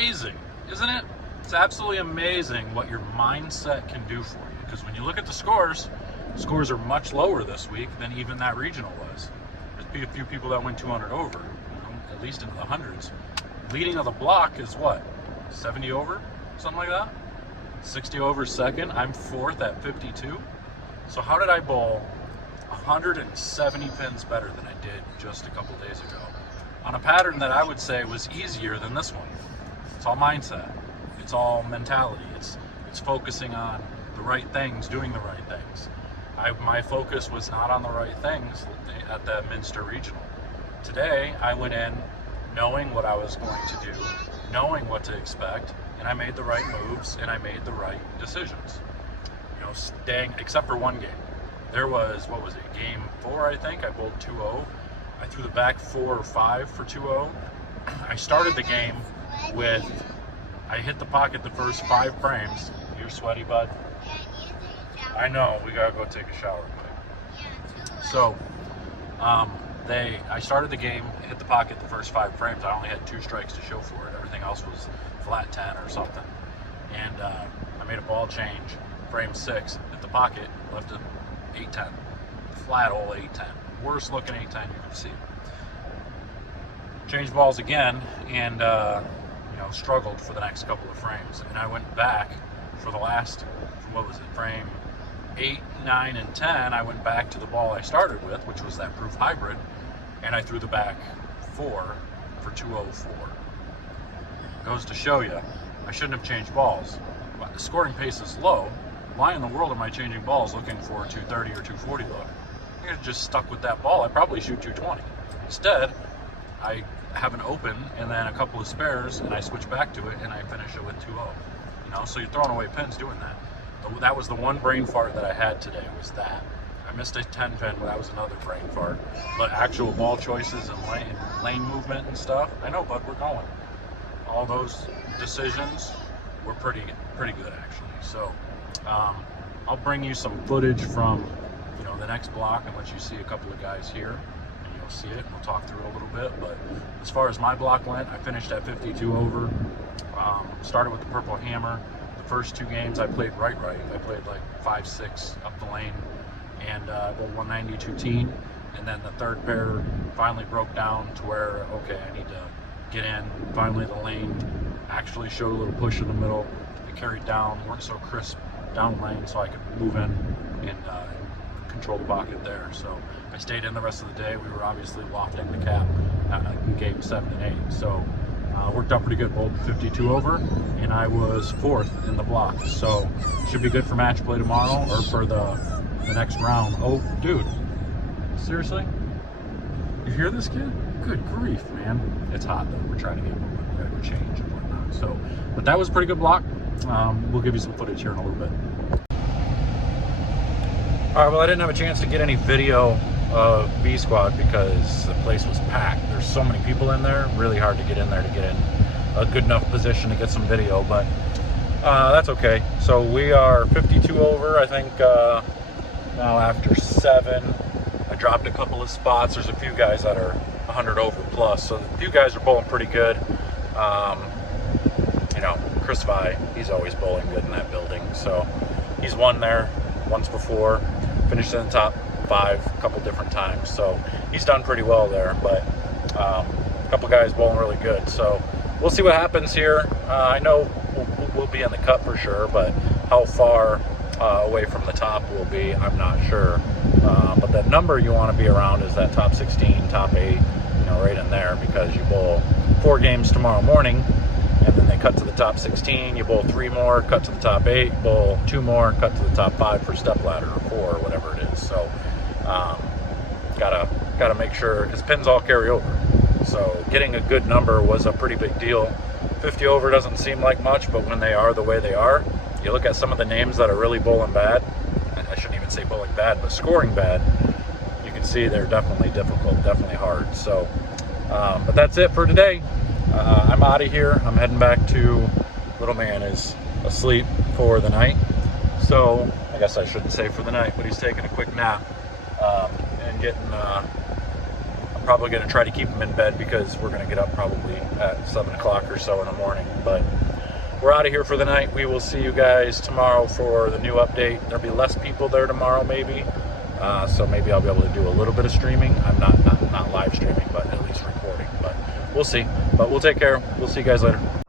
amazing, isn't it? It's absolutely amazing what your mindset can do for you. Because when you look at the scores are much lower this week than even that regional was. There's a few people that went 200 over, at least into the hundreds. Leading of the block is what? 70 over? Something like that? 60 over second. I'm fourth at 52. So how did I bowl 170 pins better than I did just a couple days ago on a pattern that I would say was easier than this one? It's all mindset. It's all mentality. It's focusing on the right things, doing the right things. My focus was not on the right things at the Minster Regional. Today, I went in knowing what I was going to do, knowing what to expect, and I made the right moves and I made the right decisions. Staying, except for one game. There was, what was it, game 4, I think. I bowled 2-0. I threw the back 4 or 5 for 2-0. I started the game with, I hit the pocket the first 5 frames. You're sweaty, bud? I know, we gotta go take a shower quick. So, I started the game, hit the pocket the first 5 frames. I only had 2 strikes to show for it. Everything else was flat 10 or something. And I made a ball change, frame 6, hit the pocket, left it 8-10. Flat hole 8-10. Worst looking 8-10 you can see. Changed balls again and struggled for the next couple of frames. And I went back for the last, what was it, frame 8, 9, and 10, I went back to the ball I started with, which was that proof hybrid, and I threw the back 4 for 204. Goes to show you, I shouldn't have changed balls. The scoring pace is low. Why in the world am I changing balls looking for a 230 or 240 look? I could have just stuck with that ball. I'd probably shoot 220. Instead, I have an open and then a couple of spares, and I switch back to it, and I finish it with 2-0. So you're throwing away pins doing that. That was the one brain fart that I had today, was that. I missed a 10 pin, but that was another brain fart. But actual ball choices and lane movement and stuff, I know, bud, we're going. All those decisions were pretty good, actually. So I'll bring you some footage from the next block and let you see a couple of guys here, and you'll see it, and we'll talk through it a little bit. But as far as my block went, I finished at 52 over. Started with the purple hammer. The first 2 games I played right. I played like 5-6 up the lane, and bowled 192 teen. And then the third pair finally broke down to where, okay, I need to get in. Finally, the lane actually showed a little push in the middle. It carried down, weren't so crisp down lane, so I could move in and control the pocket there. So I stayed in the rest of the day. We were obviously lofting the cap in game 7 and 8. So worked out pretty good, bowled 52 over, and I was 4th in the block. So should be good for match play tomorrow, or for the next round. Oh, dude, seriously? You hear this kid? Good grief, man. It's hot though. We're trying to get moving, change and whatnot. So, but that was a pretty good block. We'll give you some footage here in a little bit. All right, well, I didn't have a chance to get any video of B Squad because the place was packed. There's so many people in there, really hard to get in there to get in a good enough position to get some video, but that's okay. So we are 52 over, I think, now after 7. I dropped a couple of spots. There's a few guys that are 100 over plus, so a few guys are bowling pretty good. Chris Vi, he's always bowling good in that building, so he's won there once before, finished in the top 5 a couple different times, so he's done pretty well there. But a couple guys bowling really good, so we'll see what happens here. I know we'll be in the cut for sure, but how far away from the top we'll be, I'm not sure. But that number you want to be around is that top 16, top 8, right in there, because you bowl 4 games tomorrow morning, and then they cut to the top 16, you bowl 3 more, cut to the top 8, bowl 2 more, cut to the top 5 for step ladder, or 4, or whatever it is. So gotta make sure, because pins all carry over. So getting a good number was a pretty big deal. 50 over doesn't seem like much, but when they are the way they are, you look at some of the names that are really bowling bad, I shouldn't even say bowling bad, but scoring bad, you can see they're definitely difficult, definitely hard. So, but that's it for today. I'm out of here. I'm heading back to, little man is asleep for the night. So I guess I shouldn't say for the night, but he's taking a quick nap and getting a Probably going to try to keep them in bed because we're going to get up probably at 7 o'clock or so in the morning. But we're out of here for the night. We will see you guys tomorrow for the new update. There'll be less people there tomorrow maybe. So maybe I'll be able to do a little bit of streaming. I'm not live streaming, but at least recording. But we'll see. But we'll take care. We'll see you guys later.